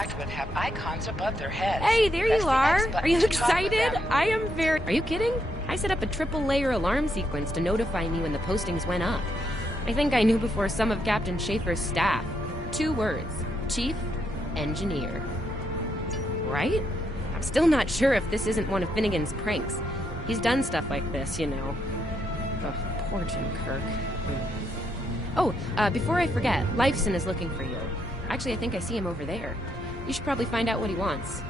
interact with have icons above their heads. Hey, there Press you the are. X button Are you to talk with excited? them. I am very... Are you kidding? I set up a triple-layer alarm sequence to notify me when the postings went up. I think I knew before some of Captain Schaefer's staff. 2 words. Chief Engineer. Right? I'm still not sure if this isn't one of Finnegan's pranks. He's done stuff like this, you know. Ugh, poor Jim Kirk. Oh, before I forget, Lifeson is looking for you. Actually, I think I see him over there. You should probably find out what he wants.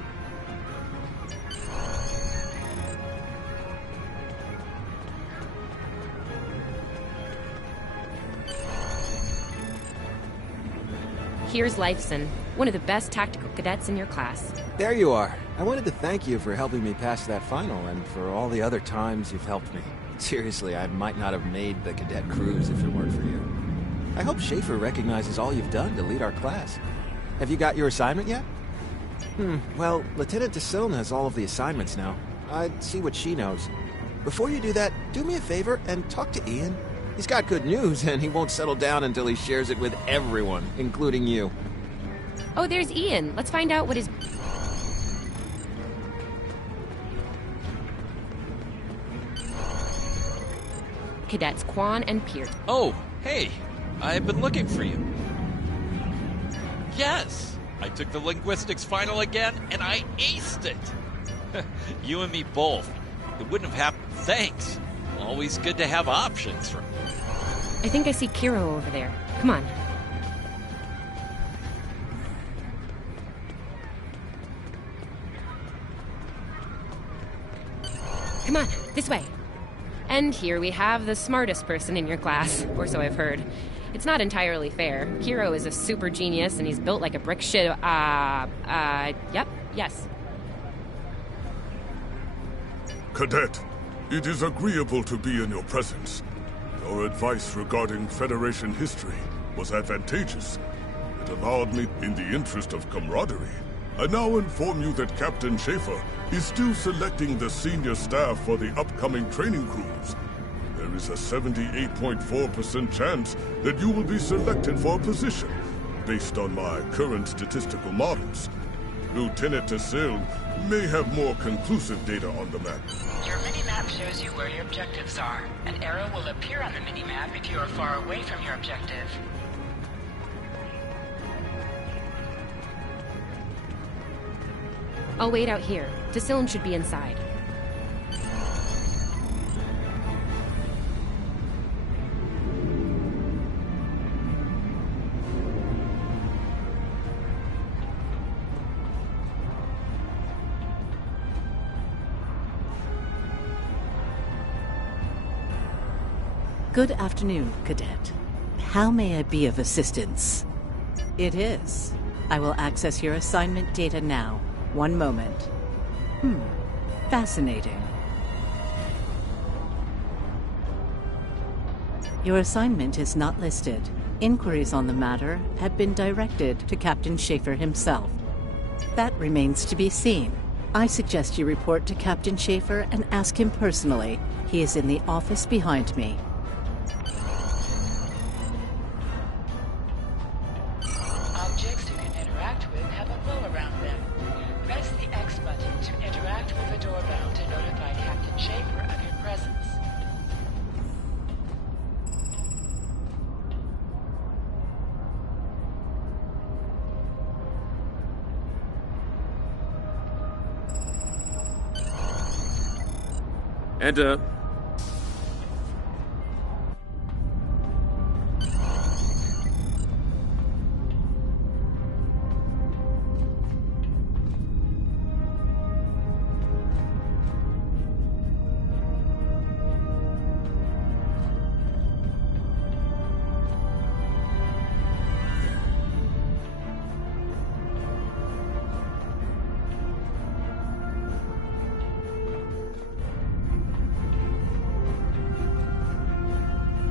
Here's Lifeson, one of the best tactical cadets in your class. There you are. I wanted to thank you for helping me pass that final and for all the other times you've helped me. Seriously, I might not have made the cadet cruise if it weren't for you. I hope Schaefer recognizes all you've done to lead our class. Have you got your assignment yet? Well, Lieutenant DeSilne has all of the assignments now. I'd see what she knows. Before you do that, do me a favor and talk to Ian. He's got good news, and he won't settle down until he shares it with everyone, including you. Oh, there's Ian. Let's find out what his... Cadets Quan and Pierce. Oh, hey, I've been looking for you. Yes, I took the linguistics final again, and I aced it. You and me both. It wouldn't have happened. Thanks. Always good to have options. I think I see Kiro over there. Come on. Come on, this way. And here we have the smartest person in your class, or so I've heard. It's not entirely fair. Kiro is a super genius, and he's built like a brick shit. Yep, yes. Cadet, it is agreeable to be in your presence. Your advice regarding Federation history was advantageous. It allowed me, in the interest of camaraderie. I now inform you that Captain Schaefer is still selecting the senior staff for the upcoming training cruise. There is a 78.4% chance that you will be selected for a position, based on my current statistical models. Lieutenant DeSilne may have more conclusive data on the matter. Your mini-map shows you where your objectives are. An arrow will appear on the mini-map if you are far away from your objective. I'll wait out here. DeSilne should be inside. Good afternoon, Cadet. How may I be of assistance? It is. I will access your assignment data now. One moment. Fascinating. Your assignment is not listed. Inquiries on the matter have been directed to Captain Schaefer himself. That remains to be seen. I suggest you report to Captain Schaefer and ask him personally. He is in the office behind me. Objects you can interact with have a glow around them. Press the X button to interact with the doorbell to notify Captain Schaefer of your presence. Enter.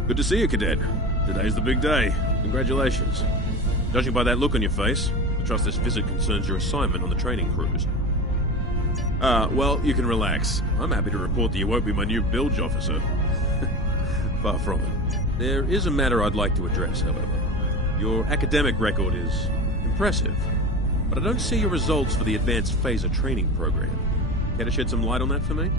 Good to see you, Cadet. Today's the big day. Congratulations. Judging by that look on your face, I trust this visit concerns your assignment on the training cruise. Well, you can relax. I'm happy to report that you won't be my new bilge officer. Far from it. There is a matter I'd like to address, however. Your academic record is impressive. but I don't see your results for the Advanced Phaser Training Program. Care to shed some light on that for me?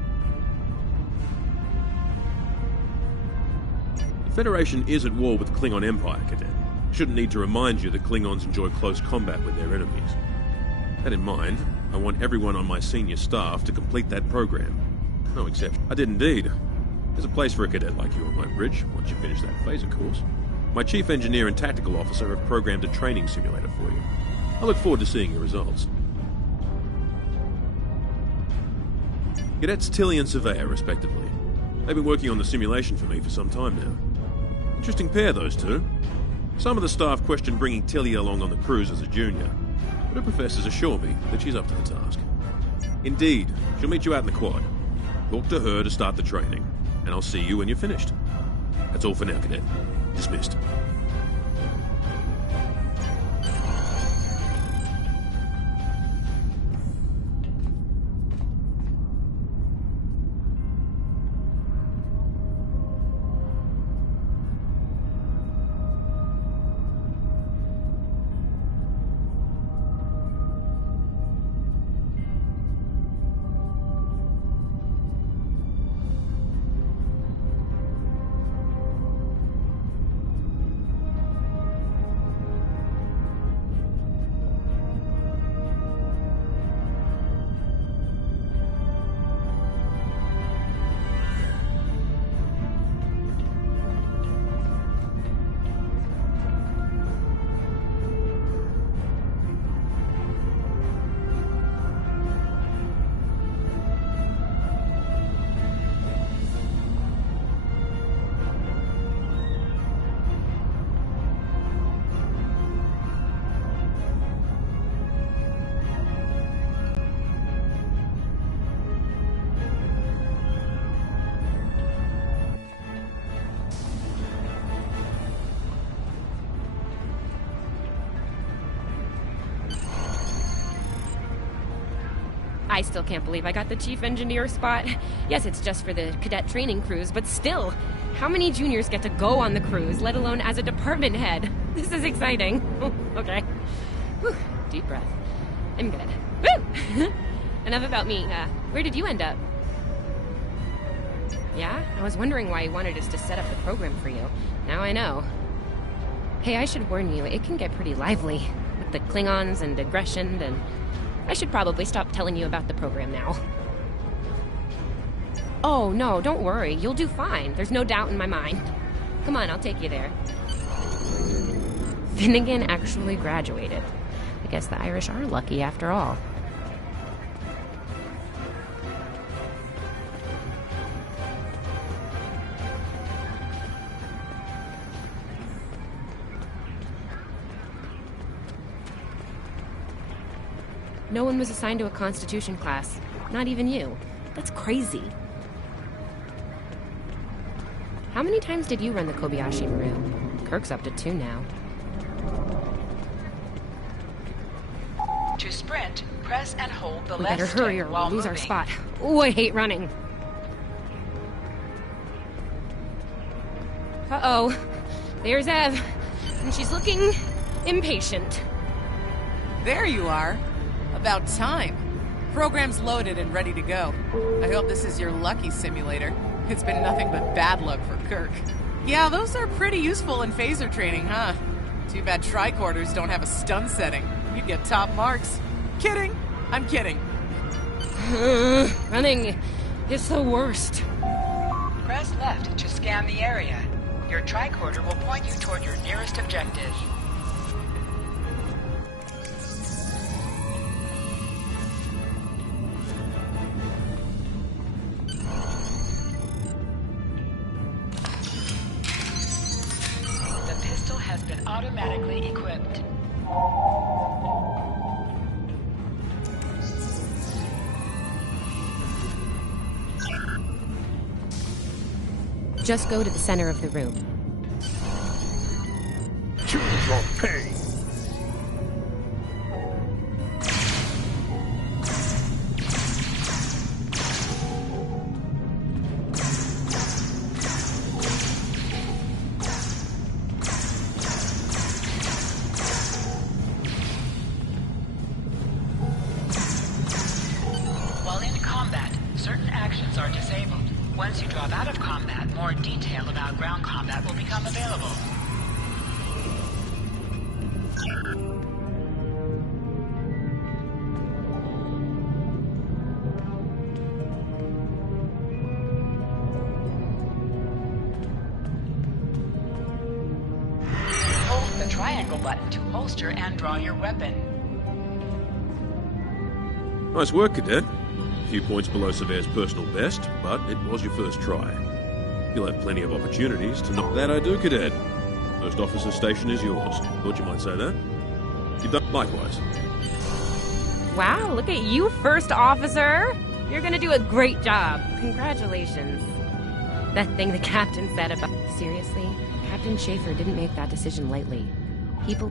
The Federation is at war with the Klingon Empire, Cadet. I shouldn't need to remind you that Klingons enjoy close combat with their enemies. That in mind, I want everyone on my senior staff to complete that program. No exception. I did indeed. There's a place for a cadet like you on my bridge, once you finish that phaser course. My chief engineer and tactical officer have programmed a training simulator for you. I look forward to seeing your results. Cadets Tilly and Surveyor, respectively. They've been working on the simulation for me for some time now. Interesting pair, those two. Some of the staff question bringing Tilly along on the cruise as a junior, but her professors assure me that she's up to the task. Indeed, she'll meet you out in the quad. Talk to her to start the training, and I'll see you when you're finished. That's all for now, Cadet. Dismissed. I still can't believe I got the chief engineer spot. Yes, it's just for the cadet training cruise, but still, how many juniors get to go on the cruise, let alone as a department head? This is exciting. Okay. Whew, deep breath. I'm good. Woo! Enough about me. Where did you end up? Yeah? I was wondering why you wanted us to set up the program for you. Now I know. Hey, I should warn you, it can get pretty lively. With the Klingons and aggression and... I should probably stop telling you about the program now. Oh, no, don't worry. You'll do fine. There's no doubt in my mind. Come on, I'll take you there. Finnegan actually graduated. I guess the Irish are lucky after all. No one was assigned to a Constitution class. Not even you. That's crazy. How many times did you run the Kobayashi Maru? Kirk's up to 2 now. To sprint, press and hold the We left better hurry stick or while we'll lose our moving. spot. Ooh, I hate running. Uh-oh. There's Ev. And she's looking impatient. There you are. About time. Program's loaded and ready to go. I hope this is your lucky simulator. It's been nothing but bad luck for Kirk. Yeah, those are pretty useful in phaser training, huh? Too bad tricorders don't have a stun setting. You'd get top marks. Kidding. I'm kidding. Running is the worst. Press left to scan the area. Your tricorder will point you toward your nearest objective. The pistol has been automatically equipped. Just go to the center of the room. Choose your pain. ground combat will become available. Hold the triangle button to holster and draw your weapon. Nice work, Cadet. A few points below Severe's personal best, but it was your first try. You'll have plenty of opportunities to knock that I do, Cadet. First officer station is yours. Thought you might say that. You've done likewise. Wow, look at you, First Officer! You're gonna do a great job. Congratulations. That thing the captain said about... Seriously? Captain Schaefer didn't make that decision lightly. People...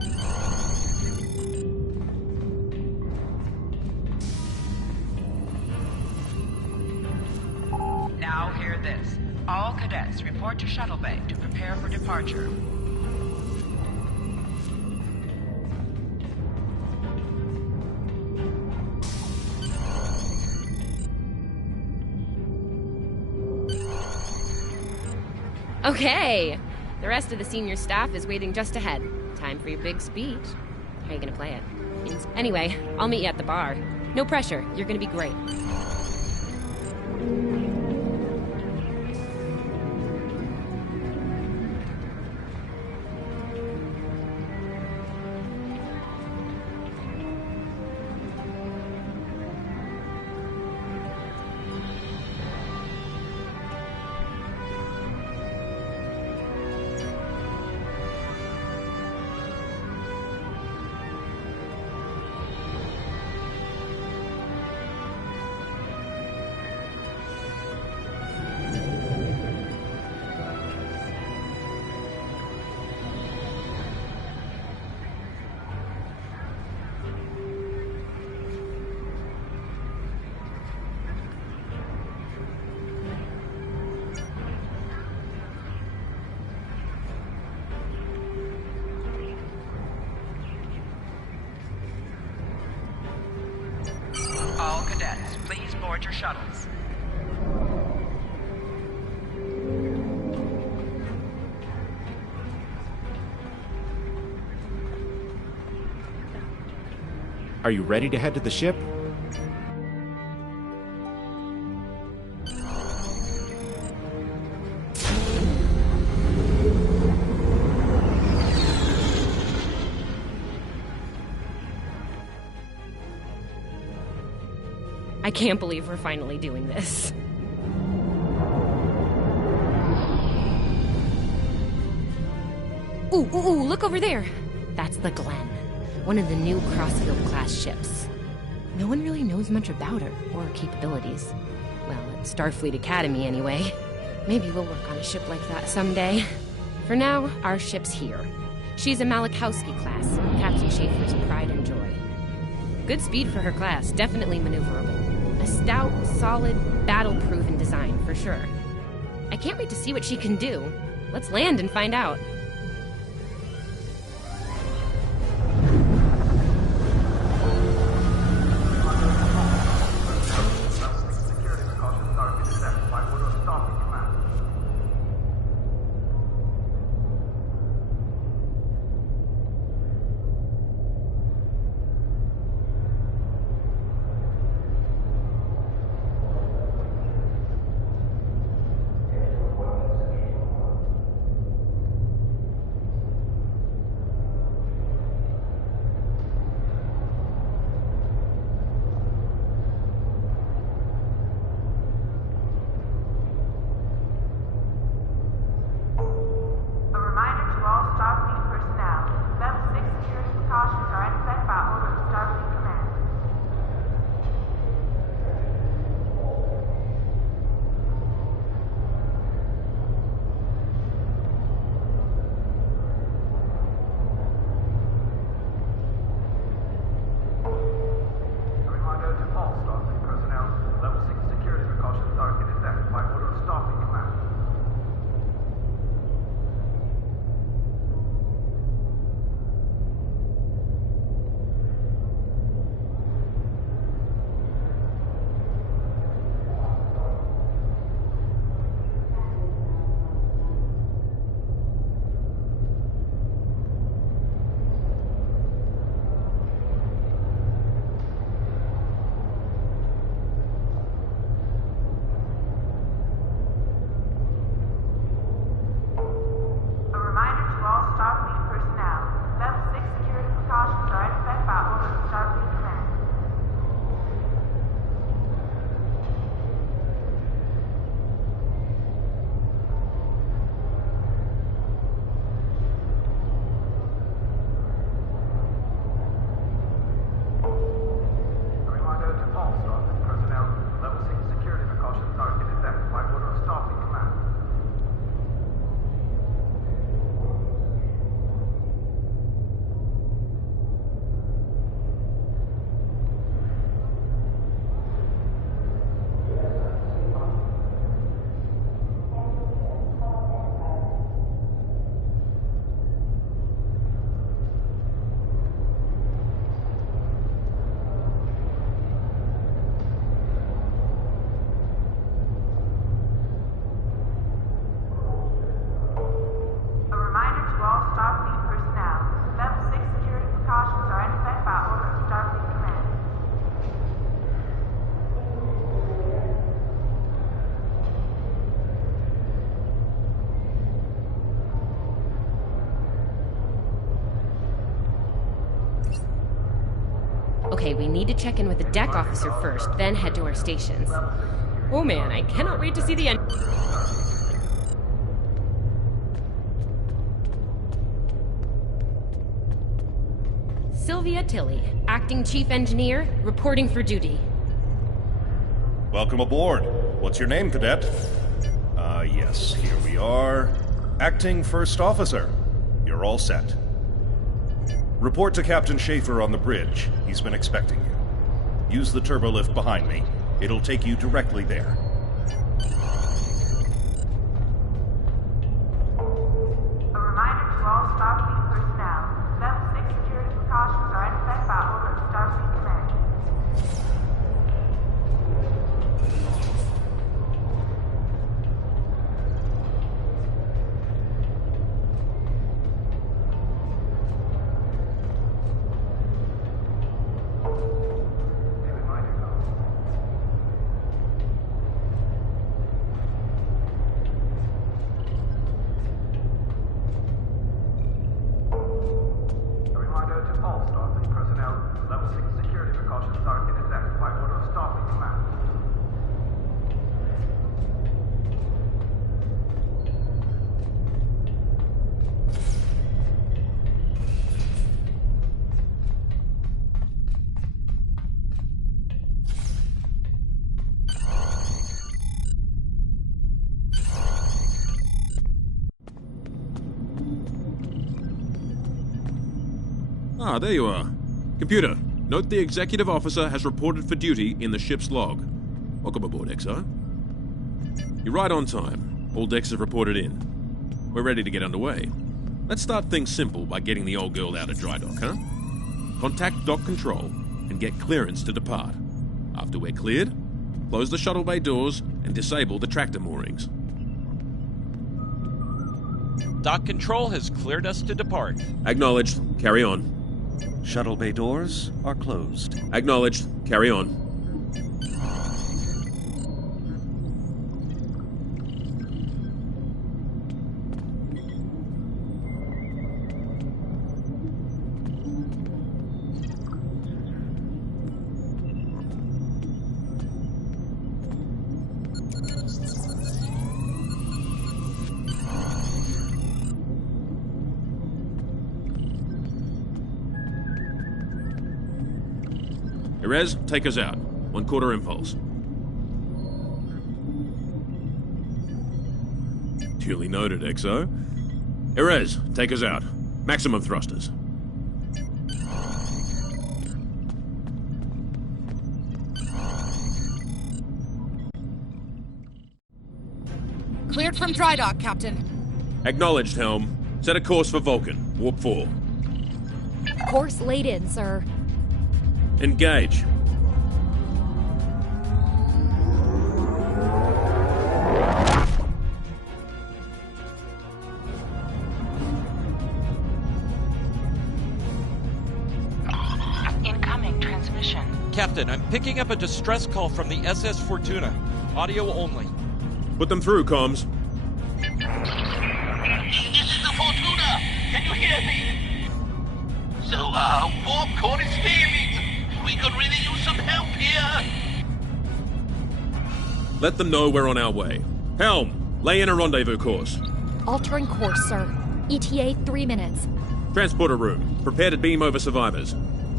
Now hear this. All cadets report to Shuttle Bay to prepare for departure. Okay! The rest of the senior staff is waiting just ahead. Time for your big speech. How are you gonna play it? Anyway, I'll meet you at the bar. No pressure. You're gonna be great. All cadets, please board your shuttles. Are you ready to head to the ship? I can't believe we're finally doing this. Ooh, look over there! That's the Glen, one of the new Crossfield-class ships. No one really knows much about her, or her capabilities. Well, at Starfleet Academy, anyway. Maybe we'll work on a ship like that someday. For now, our ship's here. She's a Malachowski class, Captain Schaefer's pride and joy. Good speed for her class, definitely maneuverable. A stout, solid, battle-proven design, for sure. I can't wait to see what she can do. Let's land and find out. Okay, we need to check in with the deck officer first, then head to our stations. Oh man, I cannot wait to see the end. Sylvia Tilley, Acting Chief Engineer, reporting for duty. Welcome aboard. What's your name, Cadet? Yes, here we are. Acting First Officer. You're all set. Report to Captain Schaefer on the bridge. He's been expecting you. Use the turbolift behind me. It'll take you directly there. A reminder to all Starfleet personnel. Level 6 security precautions are in effect by order of Starfleet Command. Ah, there you are. Computer, note the executive officer has reported for duty in the ship's log. Welcome aboard, XO. You're right on time. All decks have reported in. We're ready to get underway. Let's start things simple by getting the old girl out of dry dock, huh? Contact dock control and get clearance to depart. After we're cleared, close the shuttle bay doors and disable the tractor moorings. Dock control has cleared us to depart. Acknowledged. Carry on. Shuttle bay doors are closed. Acknowledged. Carry on. Erez, take us out. 1/4 impulse. Duly noted, XO. Erez, take us out. Maximum thrusters. Cleared from dry dock, Captain. Acknowledged, Helm. Set a course for Vulcan. Warp 4. Course laid in, sir. Engage. Incoming transmission. Captain, I'm picking up a distress call from the SS Fortuna. Audio only. Put them through, comms. This is the Fortuna! Can you hear me? So, warp core is failing. We could really use some help here. Let them know we're on our way. Helm, lay in a rendezvous course. Altering course, sir. ETA 3 minutes. Transporter room. Prepare to beam over survivors.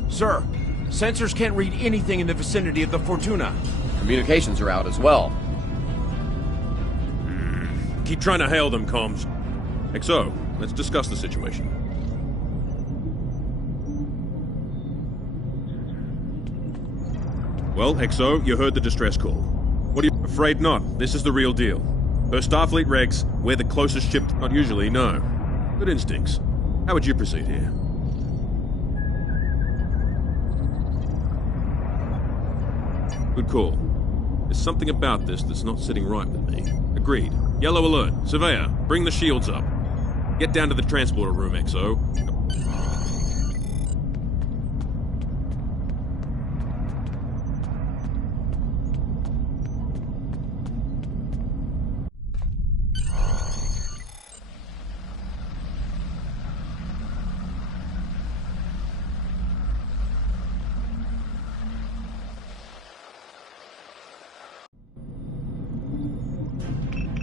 Sir, sensors can't read anything in the vicinity of the Fortuna. Communications are out as well. Keep trying to hail them, comms. XO, let's discuss the situation. Well, XO, you heard the distress call. What are you... Afraid not. This is the real deal. Per Starfleet regs, we're the closest ship... Not usually, no. Good instincts. How would you proceed here? Good call. There's something about this that's not sitting right with me. Agreed. Yellow alert. Surveyor, bring the shields up. Get down to the transporter room, XO.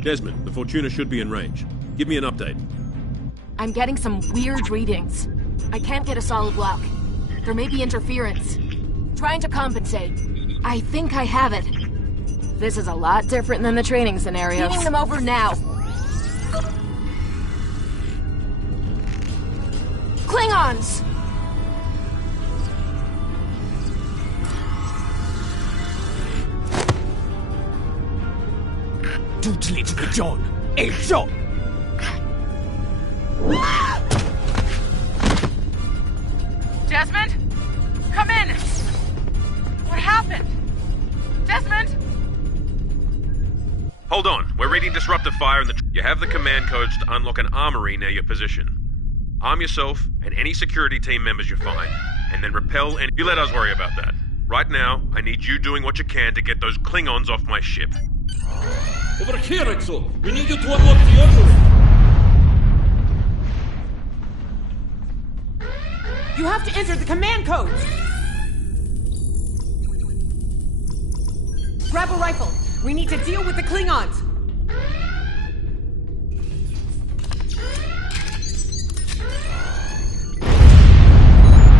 Desmond, the Fortuna should be in range. Give me an update. I'm getting some weird readings. I can't get a solid lock. There may be interference. Trying to compensate. I think I have it. This is a lot different than the training scenarios. Feeding them over now. Klingons! John. Hey, John! Desmond? Come in! What happened? Desmond? Hold on. We're reading disruptive fire in the... You have the command codes to unlock an armory near your position. Arm yourself and any security team members you find, and then repel and... You let us worry about that. Right now, I need you doing what you can to get those Klingons off my ship. Over here, Exo! We need you to unlock the armory! You have to enter the command codes! Grab a rifle! We need to deal with the Klingons!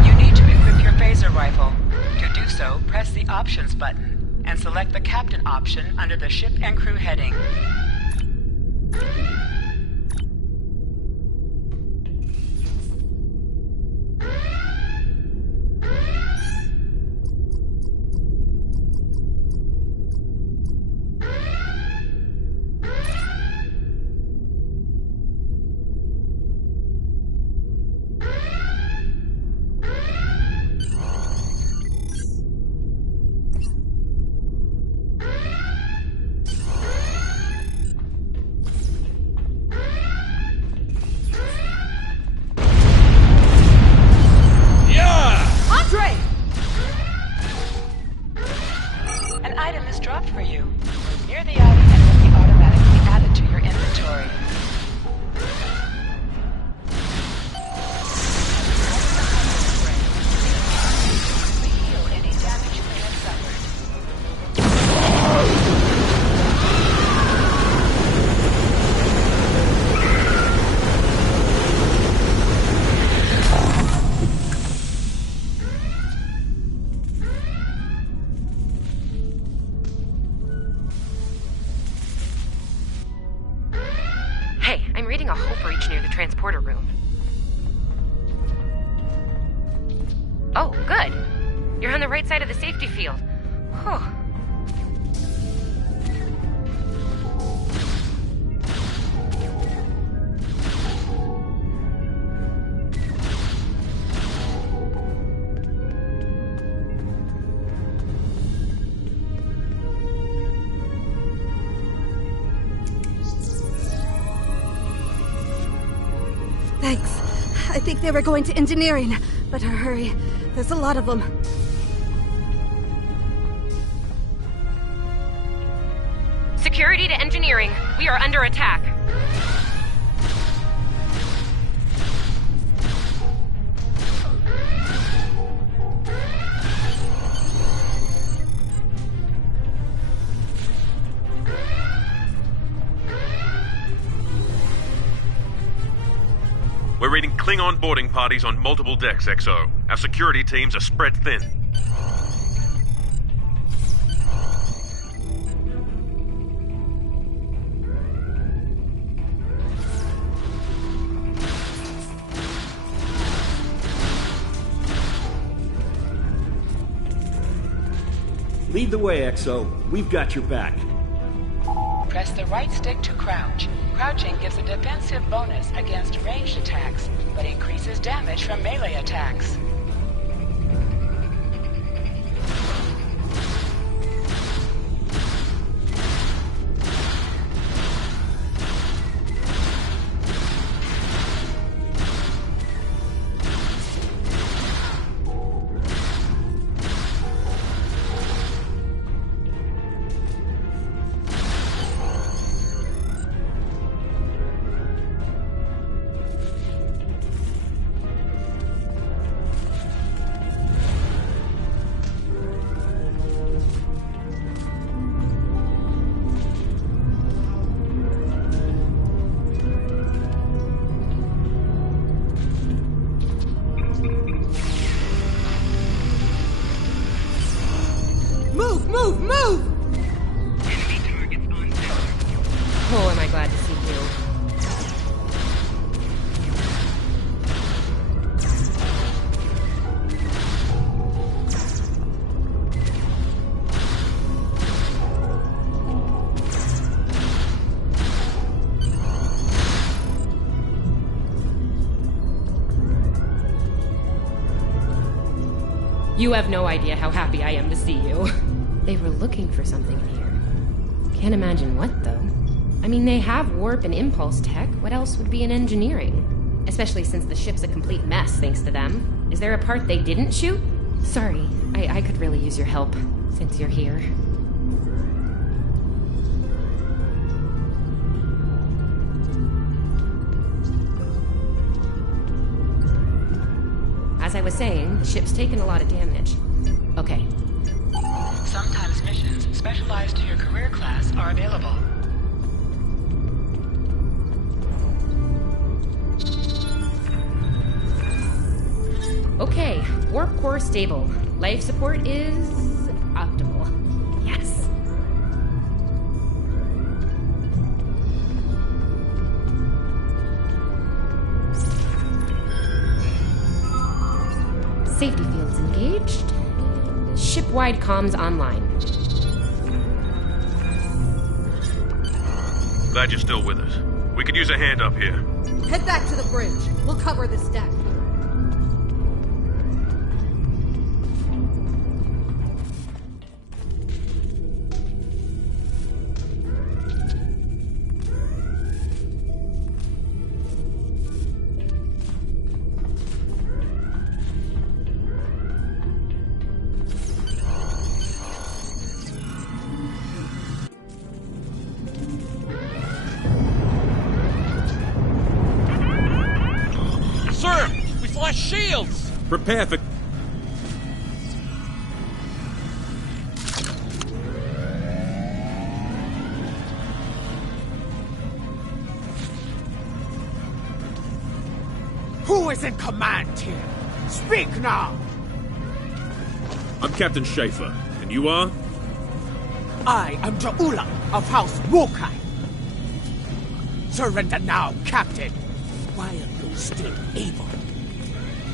You need to equip your phaser rifle. To do so, press the Options button and select the Captain option under the Ship and Crew heading. transporter room. Oh, good. You're on the right side of the safety field. Whew. Thanks. I think they were going to engineering. Better hurry. There's a lot of them. Security to engineering. We are under attack. We're reading Klingon boarding parties on multiple decks, XO. Our security teams are spread thin. Lead the way, XO. We've got your back. Press the right stick to crouch. Crouching gives a defensive bonus against ranged attacks, but increases damage from melee attacks. You have no idea how happy I am to see you. They were looking for something in here. Can't imagine what, though. I mean, they have warp and impulse tech. What else would be in engineering? Especially since the ship's a complete mess, thanks to them. Is there a part they didn't shoot? Sorry, I could really use your help, since you're here. As I was saying, the ship's taken a lot of damage. Okay. Sometimes missions specialized to your career class are available. Okay, warp core stable. Life support is optimal. Yes. Safety fields engaged. Ship-wide comms online. Glad you're still with us. We could use a hand up here. Head back to the bridge. We'll cover this deck. Sir, we've lost shields! Prepare for... Who is in command here? Speak now! I'm Captain Schaefer, and you are? I am Ja'ula of House Wukai. Surrender now, Captain, while you're still able.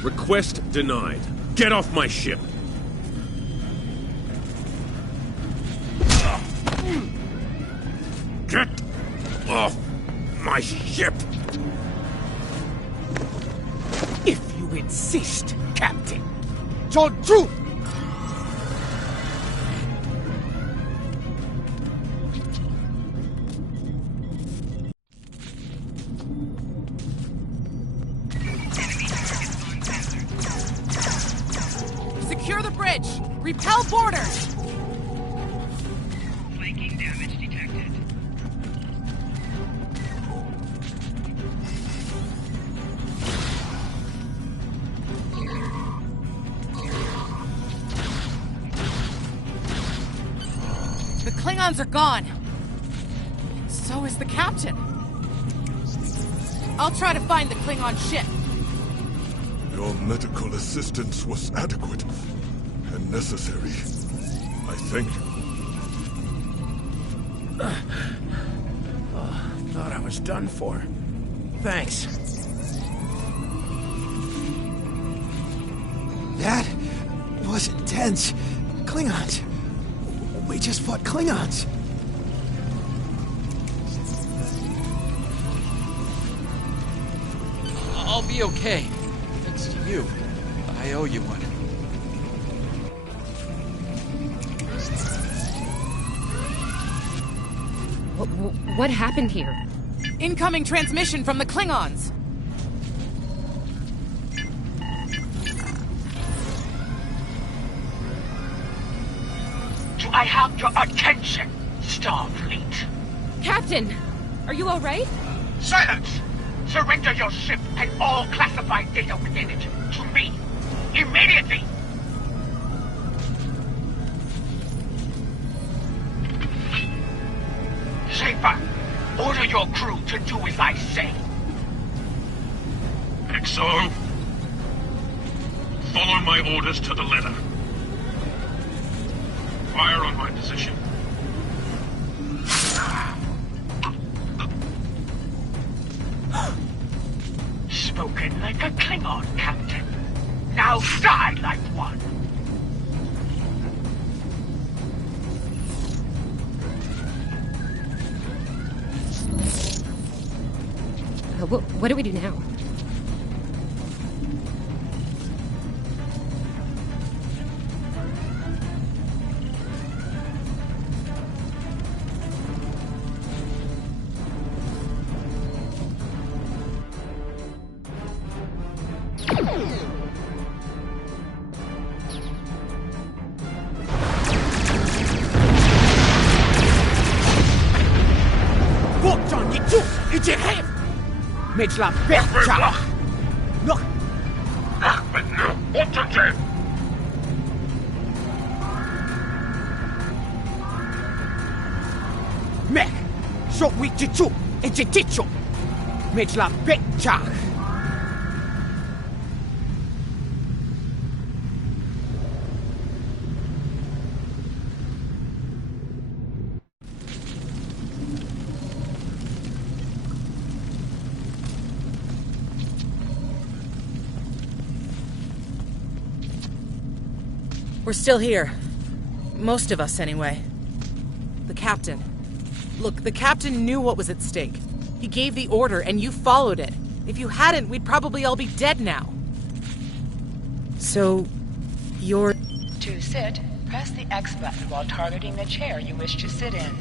Request denied. Get off my ship! Get off my ship! If you insist, Captain. Joju! Secure the bridge! Repel boarders! Flanking damage detected. The Klingons are gone. So is the captain. I'll try to find the Klingon ship. Your medical assistance was adequate and necessary. I thank you. Thought I was done for. Thanks. That was intense. Klingons. We just fought Klingons. I'll be okay. Thanks to you. I owe you one. What happened here? Incoming transmission from the Klingons. Do I have your attention, Starfleet? Captain! Are you alright? Silence! Surrender your ship and all classified data within it to me. Immediately! Schaefer, order your crew to do as I say. Exo, follow my orders to the letter. Fire on my position. Spoken like a Klingon, Captain. Now die like one. What do we do now? We're still here. Most of us, anyway. The captain. Look, the captain knew what was at stake. He gave the order, and you followed it. If you hadn't, we'd probably all be dead now. So, you're... To sit, press the X button while targeting the chair you wish to sit in.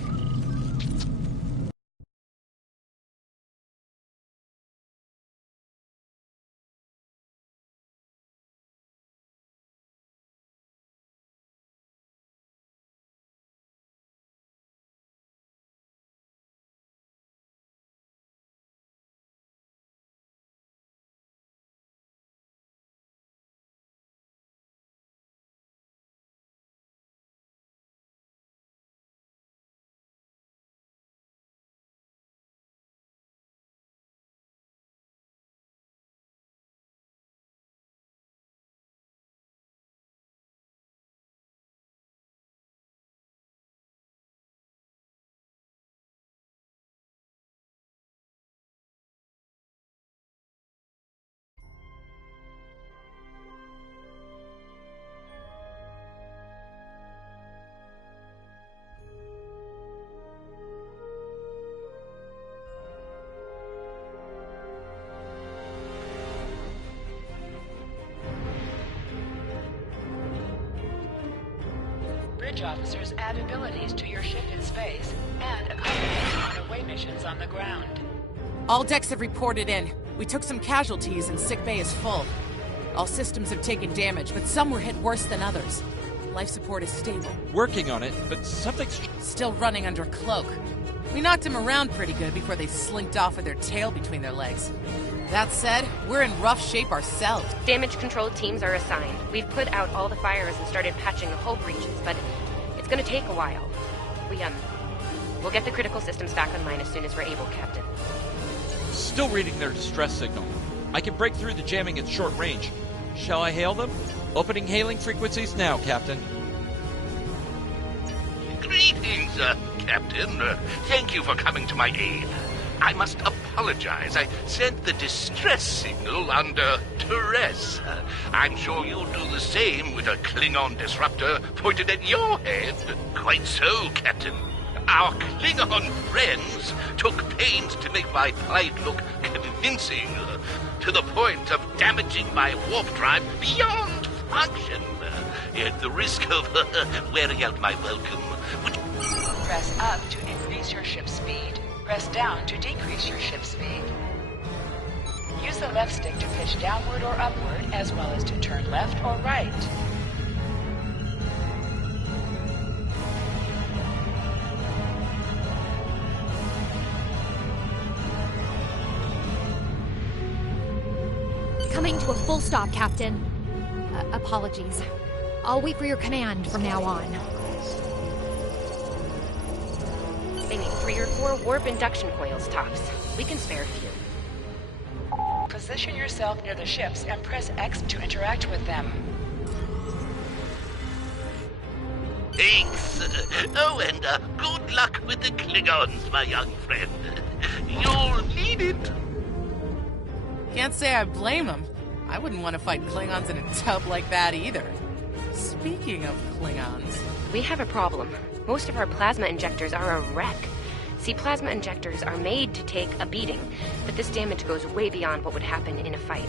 Bridge officers add abilities to your ship in space and accompany on away missions on the ground. All decks have reported in. We took some casualties and sick bay is full. All systems have taken damage, but some were hit worse than others. Life support is stable. Working on it, but something's... Still running under cloak. We knocked him around pretty good before they slinked off with their tail between their legs. That said, we're in rough shape ourselves. Damage control teams are assigned. We've put out all the fires and started patching the hull breaches, but it's gonna take a while. We'll get the critical systems back online as soon as we're able, Captain. Still reading their distress signal. I can break through the jamming at short range. Shall I hail them? Opening hailing frequencies now, Captain. Greetings, Captain. Thank you for coming to my aid. I must apologize. I sent the distress signal under duress. I'm sure you'll do the same with a Klingon disruptor pointed at your head. Quite so, Captain. Our Klingon friends took pains to make my plight look convincing, to the point of damaging my warp drive beyond function, at the risk of wearing out my welcome. Press up to increase your ship's speed. Press down to decrease your ship's speed. Use the left stick to pitch downward or upward, as well as to turn left or right. Coming to a full stop, Captain. Apologies. I'll wait for your command from now on. They need 3 or 4 warp induction coils, tops. We can spare a few. Position yourself near the ships and press X to interact with them. Thanks. Oh, and good luck with the Klingons, my young friend. You'll need it. Can't say I blame them. I wouldn't want to fight Klingons in a tub like that either. Speaking of Klingons... We have a problem. Most of our plasma injectors are a wreck. See, plasma injectors are made to take a beating, but this damage goes way beyond what would happen in a fight.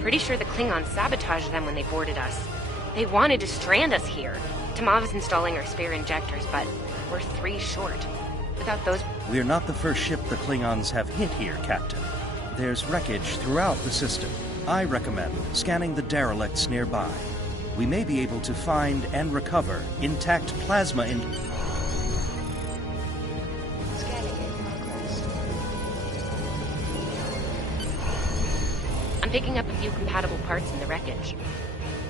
Pretty sure the Klingons sabotaged them when they boarded us. They wanted to strand us here. Tamava's installing our spare injectors, but we're 3 short. Without those... We're not the first ship the Klingons have hit here, Captain. There's wreckage throughout the system. I recommend scanning the derelicts nearby. We may be able to find and recover intact plasma in... I'm picking up a few compatible parts in the wreckage.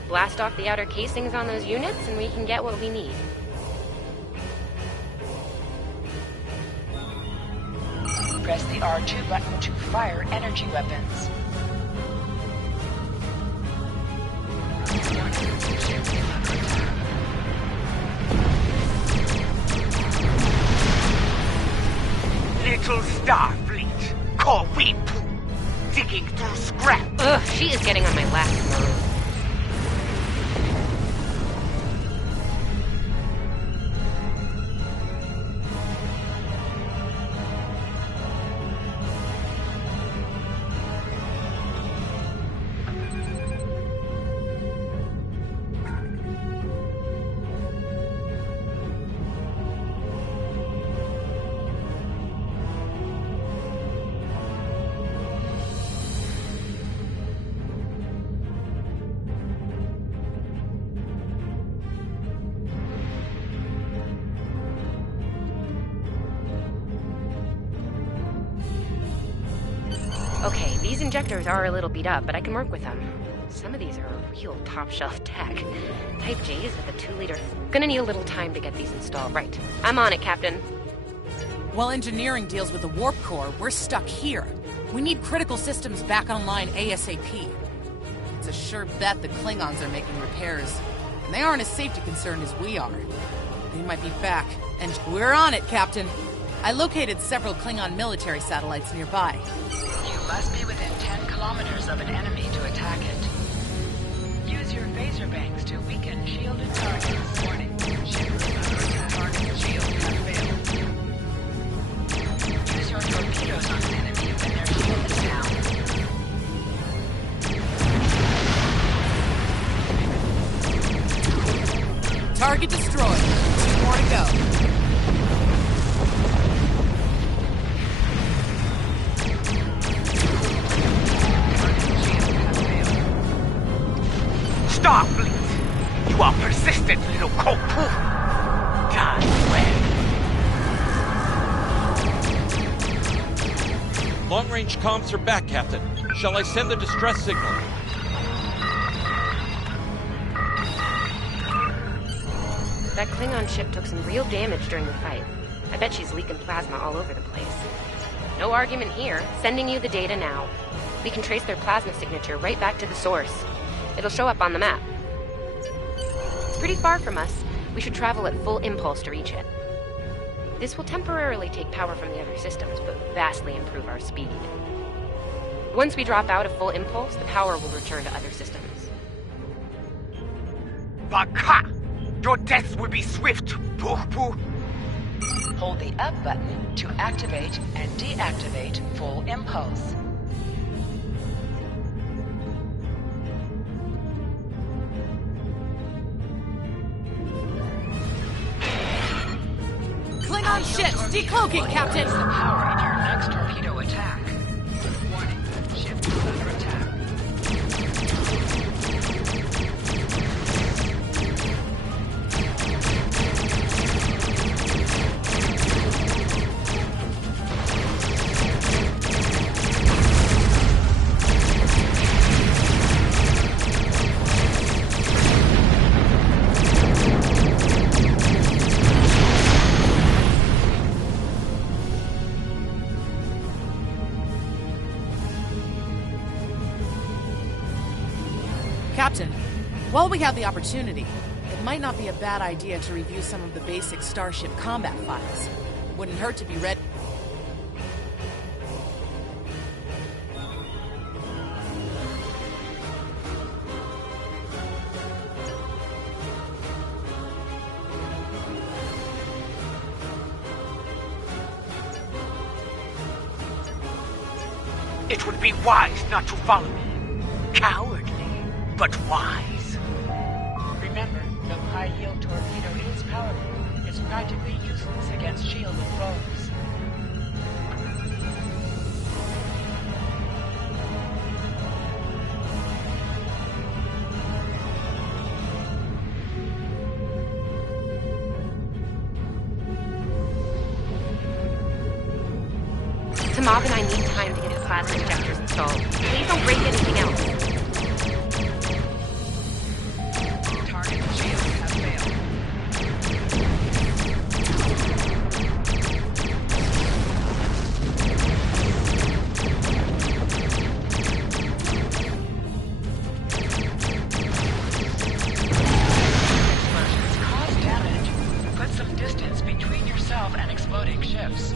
Blast off the outer casings on those units and we can get what we need. Press the R2 button to fire energy weapons. Little Starfleet, call Weepu, digging through scrap. Ugh, she is getting on my last nerve. Okay, these injectors are a little beat up, but I can work with them. Some of these are real top-shelf tech. Type J's with a 2-liter... Gonna need a little time to get these installed. Right. I'm on it, Captain. While engineering deals with the warp core, we're stuck here. We need critical systems back online ASAP. It's a sure bet the Klingons are making repairs. And they aren't as safety concerned as we are. They might be back. And we're on it, Captain. I located several Klingon military satellites nearby. You must be within 10 kilometers of an enemy to attack it. Use your phaser banks to weaken shielded targets. Warning, ship target shield has failed. Use your torpedoes on an enemy when their shield is down. Target destroyed. 2 more to go. Starfleet, you are persistent, little cold-proof. Die well. Long-range comms are back, Captain. Shall I send the distress signal? That Klingon ship took some real damage during the fight. I bet she's leaking plasma all over the place. No argument here. Sending you the data now. We can trace their plasma signature right back to the source. It'll show up on the map. It's pretty far from us. We should travel at full impulse to reach it. This will temporarily take power from the other systems, but vastly improve our speed. Once we drop out of full impulse, the power will return to other systems. Baka! Your death will be swift, Pooh-Pooh. Hold the up button to activate and deactivate full impulse. Klingon ships decloaking, Captain! The power in your next torpedo attack. Warning, ship is under attack. Captain, while we have the opportunity, it might not be a bad idea to review some of the basic Starship combat files. Wouldn't hurt to be ready. It would be wise not to follow me. Cowardly, but wise. Remember, the high-yield torpedo is powerful. It's practically useless against shielded foes. Bob and I need time to get his plasma injectors installed. Please don't break anything else. Target shield has failed. Explosions cause damage. Put some distance between yourself and exploding ships.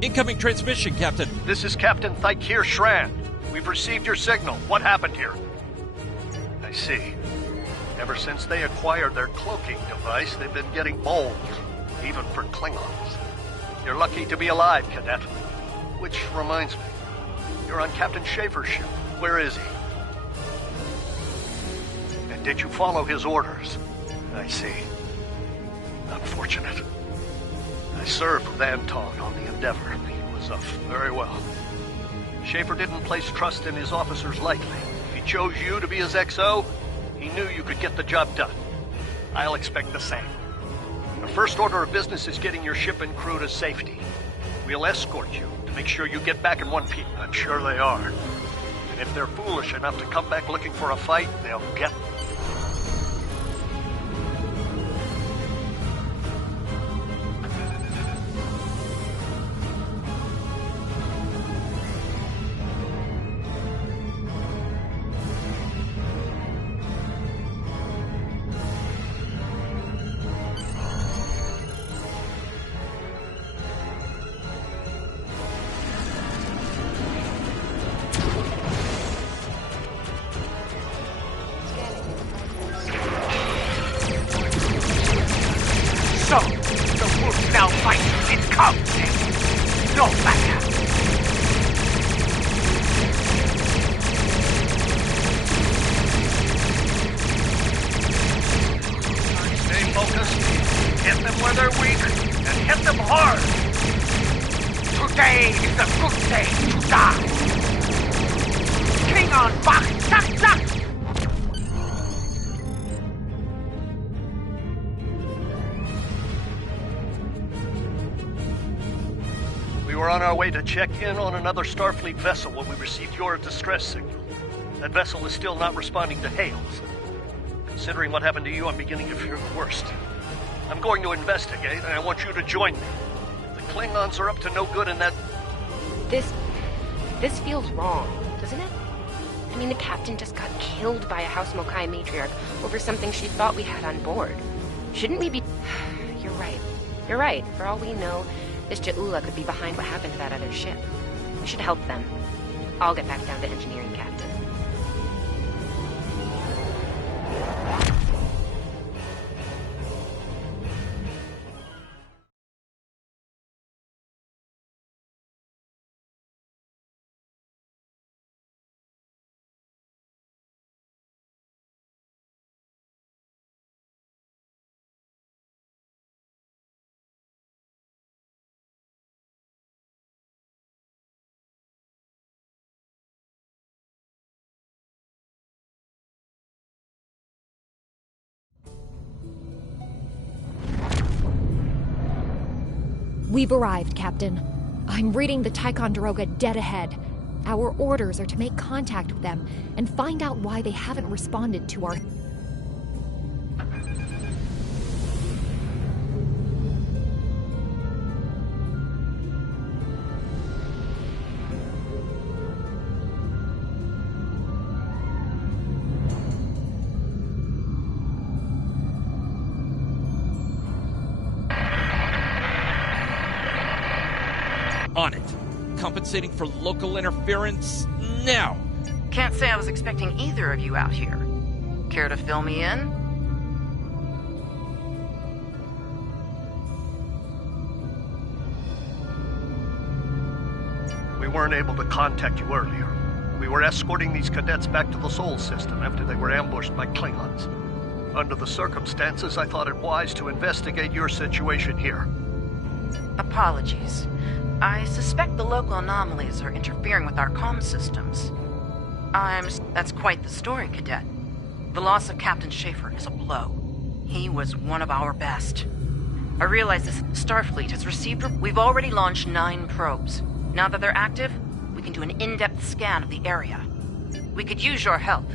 Incoming transmission, Captain. This is Captain Thykir Shran. We've received your signal. What happened here? I see. Ever since they acquired their cloaking device, they've been getting bold, even for Klingons. You're lucky to be alive, Cadet. Which reminds me, you're on Captain Schaefer's ship. Where is he? And did you follow his orders? I see. Unfortunate. I served with Anton on the Endeavor. He was up very well. Schaefer didn't place trust in his officers lightly. If he chose you to be his XO, he knew you could get the job done. I'll expect the same. The first order of business is getting your ship and crew to safety. We'll escort you to make sure you get back in one piece. I'm sure they are. And if they're foolish enough to come back looking for a fight, they'll get one. So, the wolf now fights its cubs, eh? No matter. Stay focused, hit them where they're weak, and hit them hard. Today is a good day to die. Klingon Bach, zack, zack! We were on our way to check in on another Starfleet vessel when we received your distress signal. That vessel is still not responding to hails. Considering what happened to you, I'm beginning to fear the worst. I'm going to investigate, and I want you to join me. The Klingons are up to no good in that... This feels wrong, doesn't it? I mean, the captain just got killed by a House Mokai matriarch over something she thought we had on board. Shouldn't we be... You're right. You're right. For all we know, this Ja'ula could be behind what happened to that other ship. We should help them. I'll get back down to engineering, Captain. We've arrived, Captain. I'm reading the Ticonderoga dead ahead. Our orders are to make contact with them and find out why they haven't responded to our... On it. Compensating for local interference now. Can't say I was expecting either of you out here. Care to fill me in? We weren't able to contact you earlier. We were escorting these cadets back to the Sol system after they were ambushed by Klingons. Under the circumstances, I thought it wise to investigate your situation here. Apologies. I suspect the local anomalies are interfering with our comm systems. That's quite the story, Cadet. The loss of Captain Schaefer is a blow. He was one of our best. I realize this Starfleet has received... We've already launched 9 probes. Now that they're active, we can do an in-depth scan of the area. We could use your help.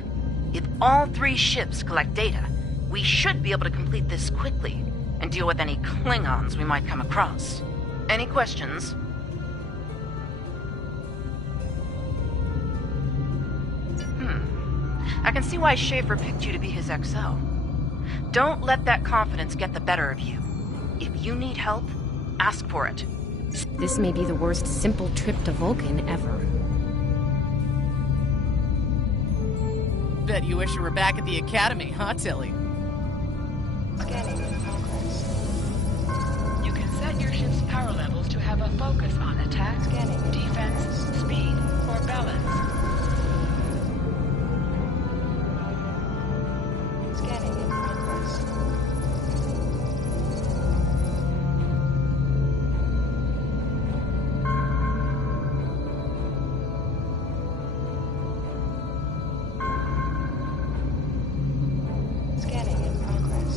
If all 3 ships collect data, we should be able to complete this quickly and deal with any Klingons we might come across. Any questions? I can see why Schaefer picked you to be his XO. Don't let that confidence get the better of you. If you need help, ask for it. This may be the worst simple trip to Vulcan ever. Bet you wish you were back at the Academy, huh, Tilly? Scanning in progress. You can set your ship's power levels to have a focus on attack, scanning, defense, speed, or balance. Scanning in progress. Scanning in progress.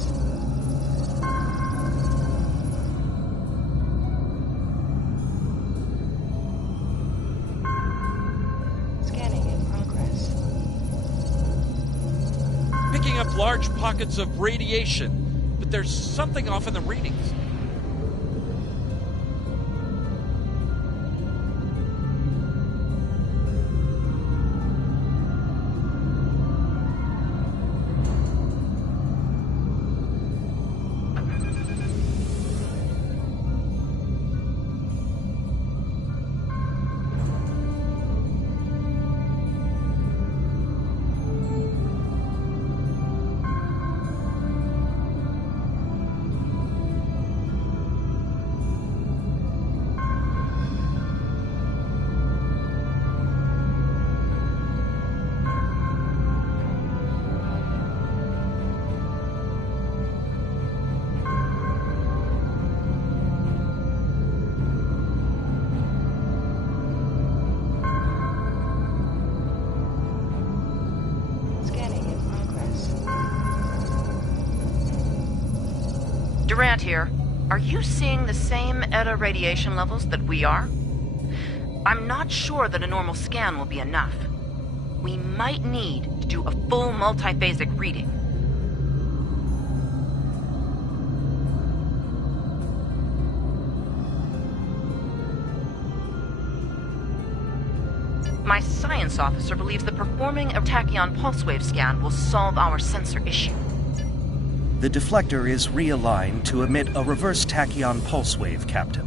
Scanning in progress. Picking up large pockets of radiation, but there's something off in the readings. Durant here. Are you seeing the same ETA radiation levels that we are? I'm not sure that a normal scan will be enough. We might need to do a full multiphasic reading. My science officer believes that performing a tachyon pulse wave scan will solve our sensor issue. The deflector is realigned to emit a reverse tachyon pulse wave, Captain.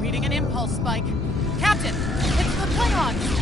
Reading an impulse spike. Captain, it's the Klingons!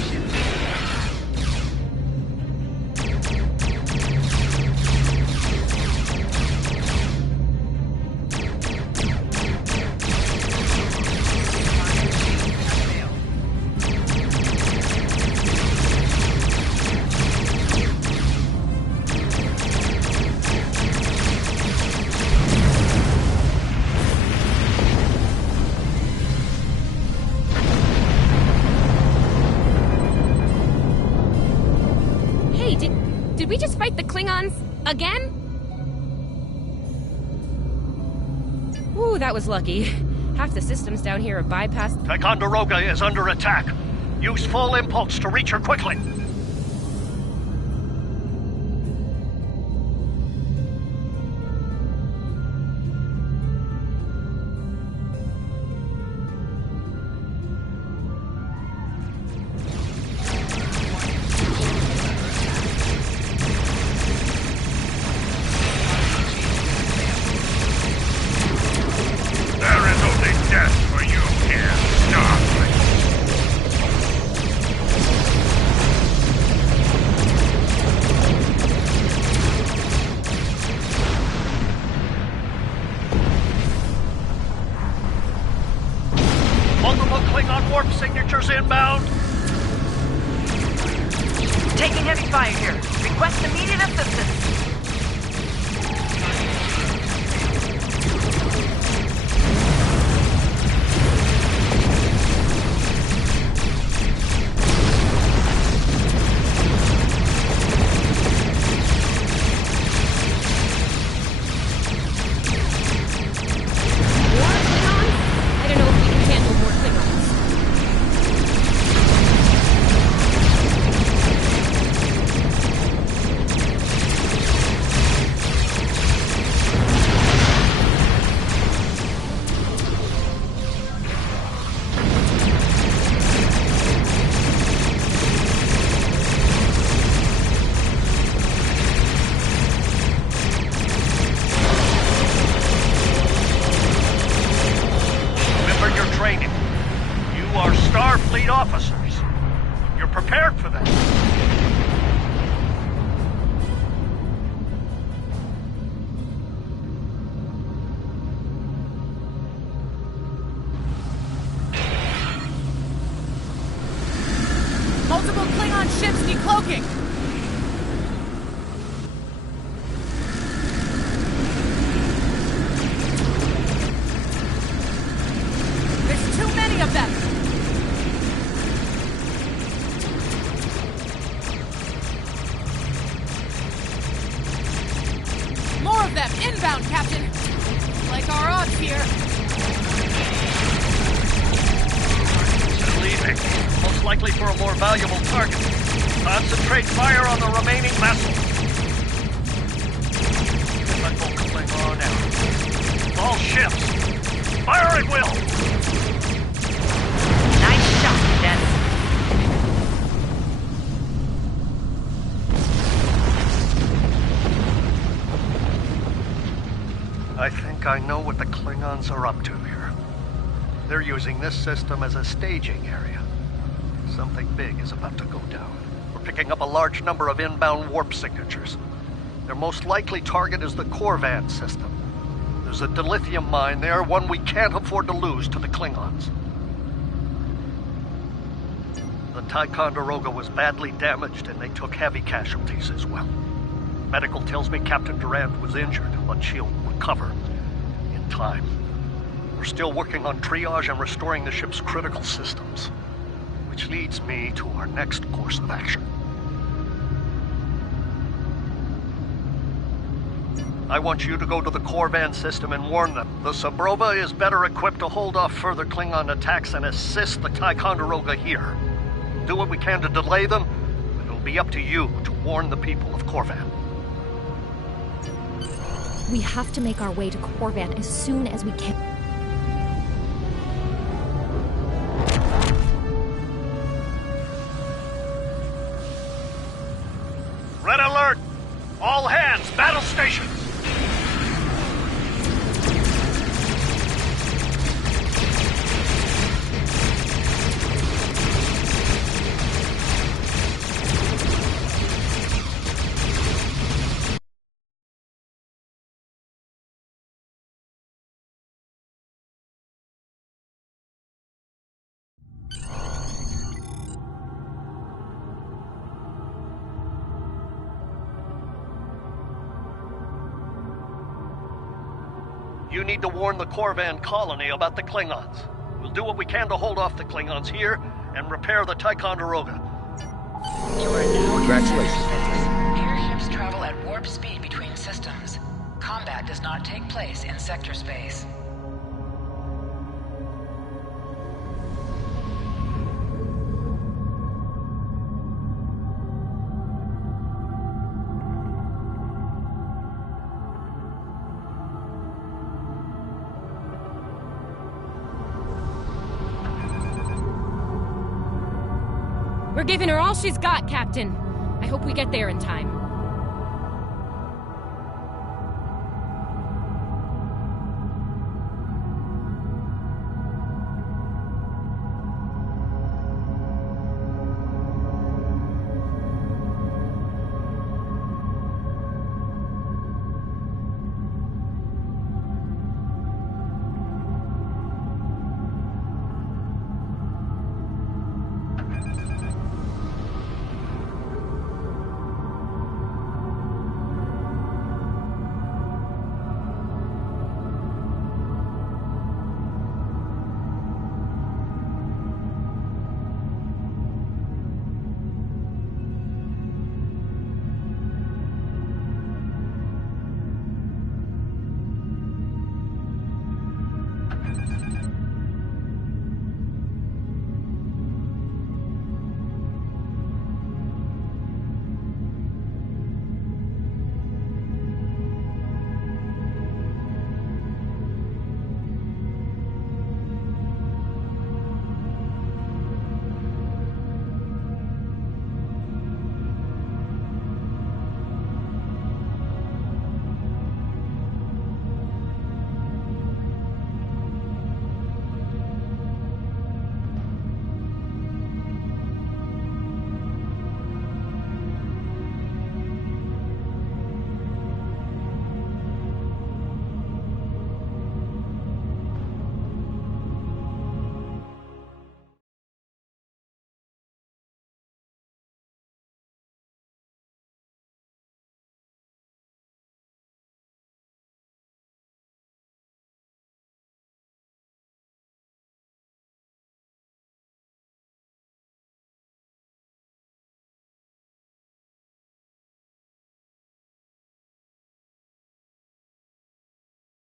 Did we just fight the Klingons again? Ooh, that was lucky. Half the systems down here are bypassed. Ticonderoga is under attack. Use full impulse to reach her quickly. Multiple Klingon warp signatures inbound. Taking heavy fire here. Request immediate assistance. prepared for that. Multiple Klingon ships decloaking! There's too many of them! More of them! Inbound, Captain! Like our odds here. They're leaving. Most likely for a more valuable target. Concentrate fire on the remaining vessels. Typical Klingon error. All ships, fire at will! Nice shot, Cadet. I think I know what the Klingons are up to here. They're using this system as a staging area. Something big is about to go down. We're picking up a large number of inbound warp signatures. Their most likely target is the Corvan system. There's a dilithium mine there, one we can't afford to lose to the Klingons. The Ticonderoga was badly damaged and they took heavy casualties as well. Medical tells me Captain Durand was injured, but she'll recover in time. We're still working on triage and restoring the ship's critical systems, which leads me to our next course of action. I want you to go to the Corvan system and warn them. The Sabrova is better equipped to hold off further Klingon attacks and assist the Ticonderoga here. Do what we can to delay them, but it'll be up to you to warn the people of Corvan. We have to make our way to Corvan as soon as we can. Red alert! All hands, battle stations! You need to warn the Corvan colony about the Klingons. We'll do what we can to hold off the Klingons here and repair the Ticonderoga. You are now Congratulations. Airships travel at warp speed between systems. Combat does not take place in sector space. We're giving her all she's got, Captain. I hope we get there in time.